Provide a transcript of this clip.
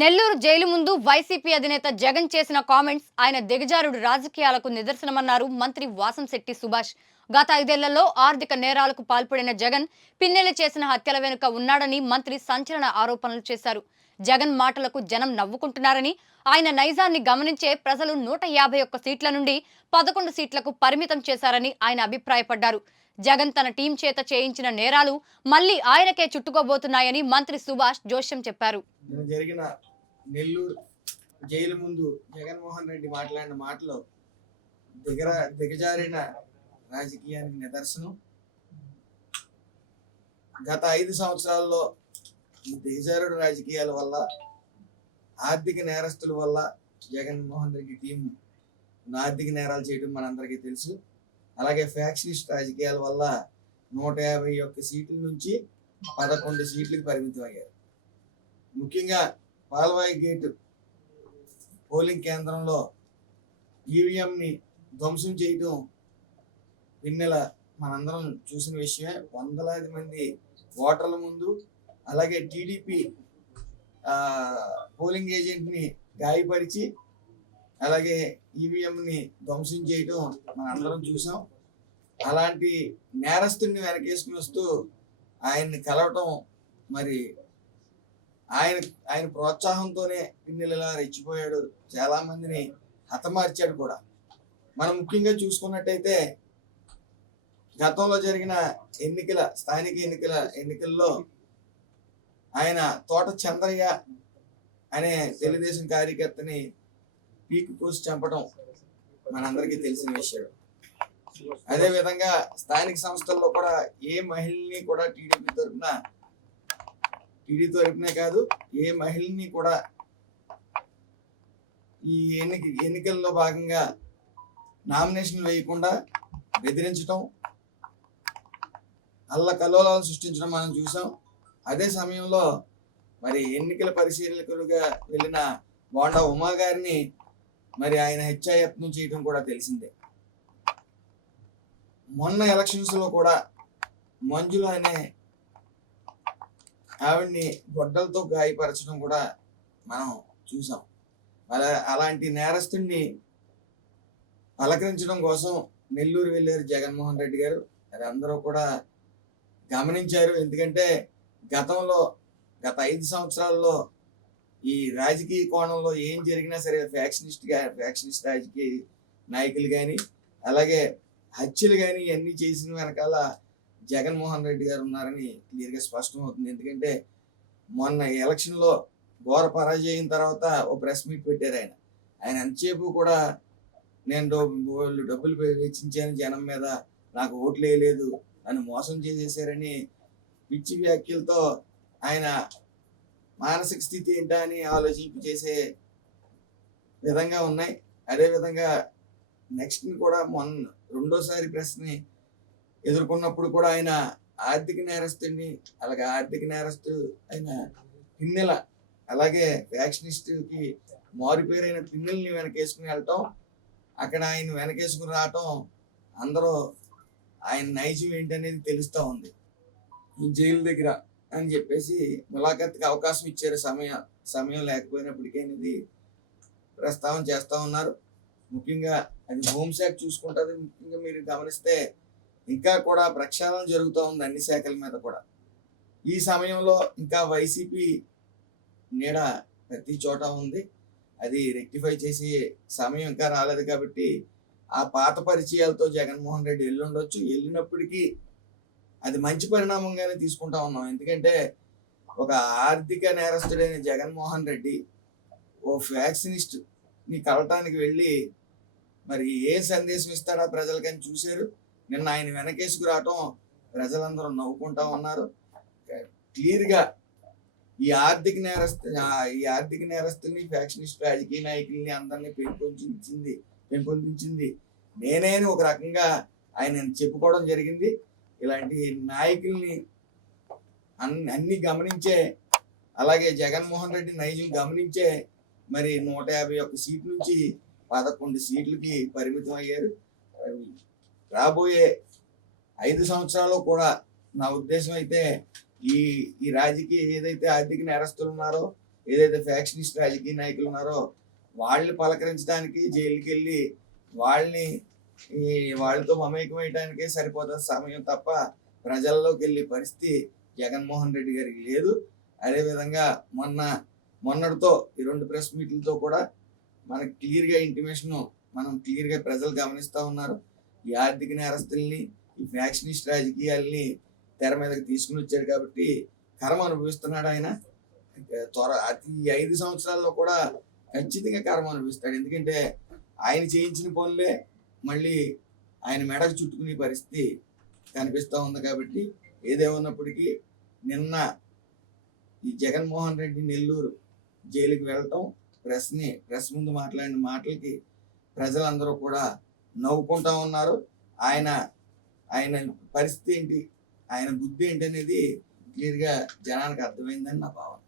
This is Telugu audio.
నెల్లూరు జైలు ముందు వైసీపీ అధినేత జగన్ చేసిన కామెంట్స్ ఆయన దిగజారుడు రాజకీయాలకు నిదర్శనమన్నారు మంత్రి వాసంశెట్టి సుభాష్. గత ఐదేళ్ళలో ఆర్థిక నేరాలకు పాల్పడిన జగన్ పిన్నెలు చేసిన హత్యల వెనుక ఉన్నాడని మంత్రి సంచలన ఆరోపణలు చేశారు. జగన్ మాటలకు జనం నవ్వుకుంటున్నారని ఆయన నైజాన్ని గమనించే ప్రజలు నూట యాభై ఒక్క సీట్ల నుండి పదకొండు సీట్లకు పరిమితం చేశారని ఆయన అభిప్రాయపడ్డారు. జగన్ తన టీం చేత చేయించిన నేరాలు మళ్ళీ ఆయనకే చుట్టుకోబోతున్నాయని మంత్రి సుభాష్ జోష్యం చెప్పారు. జరిగిన నెల్లూరు జైలు ముందు జగన్మోహన్ రెడ్డి మాట్లాడిన మాటలు దిగర దిగజారిన రాజకీయానికి నిదర్శనం. గత ఐదు సంవత్సరాల్లో ఈ దేశారుడు రాజకీయాల వల్ల ఆర్థిక నేరస్తుల వల్ల జగన్మోహన్ రెడ్డి టీం ఆర్థిక నేరాలు చేయడం మనందరికీ తెలుసు. అలాగే ఫ్యాక్షనిస్ట్ రాజకీయాల వల్ల నూట యాభై ఒక్క సీట్ల నుంచి పదకొండు సీట్లకు పరిమితం అయ్యారు ముఖ్యంగా పాల్వాయి గేట్ పోలింగ్ కేంద్రంలో ఈవీఎంని ధ్వంసం చేయటం పిన్నెల మనందరం చూసిన విషయమే. వందలాది మంది ఓటర్ల ముందు అలాగే టీడీపీ పోలింగ్ ఏజెంట్ని గాయపరిచి అలాగే ఈవీఎంని ధ్వంసం చేయటం మనందరం చూసాం. అలాంటి నేరస్తుడిని వెనకేసుకుని వస్తూ ఆయన్ని కలవటం మరి ఆయన ఆయన ప్రోత్సాహంతోనే పిన్నెలలా రెచ్చిపోయాడు. చాలా మందిని హతమార్చాడు కూడా. మనం ముఖ్యంగా చూసుకున్నట్టయితే గతంలో జరిగిన ఎన్నికల స్థానిక ఎన్నికల ఎన్నికల్లో ఆయన తోట చంద్రయ్య అనే తెలుగుదేశం కార్యకర్తని పీకు కోసి చంపడం మనందరికీ తెలిసిన విషయం. అదే విధంగా స్థానిక సంస్థల్లో కూడా ఏ మహిళని కూడా టీడీపీ తరఫున టీడీ తరఫునే కాదు ఏ మహిళని కూడా ఈ ఎన్నిక ఎన్నికల్లో భాగంగా నామినేషన్ వేయకుండా బెదిరించడం అల్ల కల్లోలాలు సృష్టించడం మనం చూసాం. అదే సమయంలో మరి ఎన్నికల పరిశీలకులుగా వెళ్ళిన బోండా ఉమా గారిని మరి ఆయన హత్యాయత్నం చేయడం కూడా తెలిసిందే. మొన్న ఎలక్షన్స్లో కూడా మంజుల అనే ఆవిడ్ని గొడ్డలతో గాయపరచడం కూడా మనం చూసాం. అలా అలాంటి నేరస్తుడిని పలకరించడం కోసం నెల్లూరు వెళ్ళారు జగన్మోహన్ రెడ్డి గారు. అది అందరూ కూడా గమనించారు. ఎందుకంటే గతంలో గత ఐదు సంవత్సరాల్లో ఈ రాజకీయ కోణంలో ఏం జరిగినా సరే ఫ్యాక్షనిస్ట్ ఫ్యాక్షనిస్ట్ రాజకీయ నాయకులు కానీ అలాగే హత్యలు కానీ ఇవన్నీ చేసిన వెనకాల జగన్మోహన్ రెడ్డి గారు ఉన్నారని క్లియర్గా స్పష్టం అవుతుంది. ఎందుకంటే మొన్న ఎలక్షన్లో ఘోర పరాజయం తర్వాత ఓ ప్రెస్ మీట్ పెట్టారు ఆయన. ఆయన ఎంతసేపు కూడా నేను వాళ్ళు డబ్బులు వెచ్చించాను జనం మీద నాకు ఓట్లు వేయలేదు నన్ను మోసం చేసేసారని పిచ్చి వ్యాఖ్యలతో ఆయన మానసిక స్థితి ఏంటా అని ఆలోచింపు చేసే విధంగా ఉన్నాయి. అదే విధంగా నెక్స్ట్ కూడా మొన్న రెండోసారి ప్రశ్న ఎదుర్కొన్నప్పుడు కూడా ఆయన ఆర్థిక నేరస్తుడిని అలాగే ఆర్థిక నేరస్తు ఆయన పిన్నెల అలాగే వ్యాక్సినిస్ట్కి మారుపేరైన పిన్నెల్ని వెనకేసుకుని వెళ్ళటం అక్కడ ఆయన వెనకేసుకుని రావటం అందరూ ఆయన నైజం ఏంటనేది తెలుస్తూ ఉంది. జైలు దగ్గర అని చెప్పేసి ములాఖత్కి అవకాశం ఇచ్చారు సమయం సమయం లేకపోయినప్పటికీ అనేది ప్రస్తావన చేస్తూ ఉన్నారు. ముఖ్యంగా అది హోంశాఖ చూసుకుంటుంది. ముఖ్యంగా మీరు గమనిస్తే ఇంకా కూడా ప్రక్షాళన జరుగుతూ ఉంది అన్ని శాఖల మీద కూడా. ఈ సమయంలో ఇంకా వైసీపీ నీడ ప్రతి చోట ఉంది. అది రెక్టిఫై చేసి సమయం ఇంకా రాలేదు కాబట్టి ఆ పాత పరిచయాలతో జగన్మోహన్ రెడ్డి వెళ్ళుండొచ్చు వెళ్ళినప్పటికీ అది మంచి పరిణామంగానే తీసుకుంటా ఉన్నాం. ఎందుకంటే ఒక ఆర్థిక నేరస్తుడైన జగన్మోహన్ రెడ్డి ఓ ఫ్యాక్సినిస్ట్ని కలటానికి వెళ్ళి మరి ఏ సందేశం ఇస్తాడా ప్రజలకని చూశారు. నిన్న ఆయన వెనకేసుకు రావటం ప్రజలందరూ నవ్వుకుంటా ఉన్నారు. క్లియర్గా ఈ ఆర్థిక నేరస్తు ఆ- ఈ ఆర్థిక నేరస్తుని ఫ్యాక్షనిస్ట్ రాజకీయ నాయకుల్ని అందరినీ పెంపొందించింది పెంపొందించింది. నేనే అని ఒక రకంగా ఆయన చెప్పుకోవడం జరిగింది. ఇలాంటి నాయకుల్ని అన్ని అన్ని గమనించే అలాగే జగన్మోహన్ రెడ్డి నైజం గమనించే మరి నూట యాభై ఒక్క సీట్ల నుంచి పదకొండు సీట్లకి పరిమితం అయ్యారు. రాబోయే ఐదు సంవత్సరాలు కూడా నా ఉద్దేశం అయితే ఈ ఈ రాజకీయ ఏదైతే ఆర్థిక నేరస్తులు ఉన్నారో ఏదైతే ఫ్యాక్షనిస్ట్ రాజకీయ నాయకులు ఉన్నారో వాళ్ళని పలకరించడానికి జైలుకి వెళ్ళి వాళ్ళని ఈ వాళ్ళతో మమేకమయ్యడానికే సరిపోతుంది సమయం తప్ప ప్రజల్లోకి వెళ్ళే పరిస్థితి జగన్మోహన్ రెడ్డి గారికి లేదు. అదేవిధంగా మొన్న మొన్నటితో ఈ రెండు ప్రెస్ మీట్లతో కూడా మనకి క్లియర్గా ఇంటిమేషన్ మనం క్లియర్గా ప్రజలు గమనిస్తూ ఉన్నారు. ఈ ఆర్థిక నేరస్తుల్ని ఈ ఫ్యాక్షనిస్ట్ రాజకీయాల్ని తెర మీదకి తీసుకుని వచ్చాడు కాబట్టి కర్మ అనుభవిస్తున్నాడు ఆయన. త్వర అతి ఐదు సంవత్సరాల్లో కూడా ఖచ్చితంగా కర్మ అనిపిస్తాడు ఎందుకంటే ఆయన చేయించిన పనులే మళ్ళీ ఆయన మెడకు చుట్టుకునే పరిస్థితి కనిపిస్తూ ఉంది కాబట్టి ఏదేమన్నప్పటికీ నిన్న ఈ జగన్మోహన్ రెడ్డి నెల్లూరు జైలుకి వెళ్ళటం ప్రెస్ని ప్రెస్ ముందు మాట్లాడిన మాటలకి ప్రజలందరూ కూడా నవ్వుకుంటా ఉన్నారు. ఆయన ఆయన పరిస్థితి ఏంటి ఆయన బుద్ధి ఏంటి అనేది క్లియర్గా జనానికి అర్థమైందని నా భావన.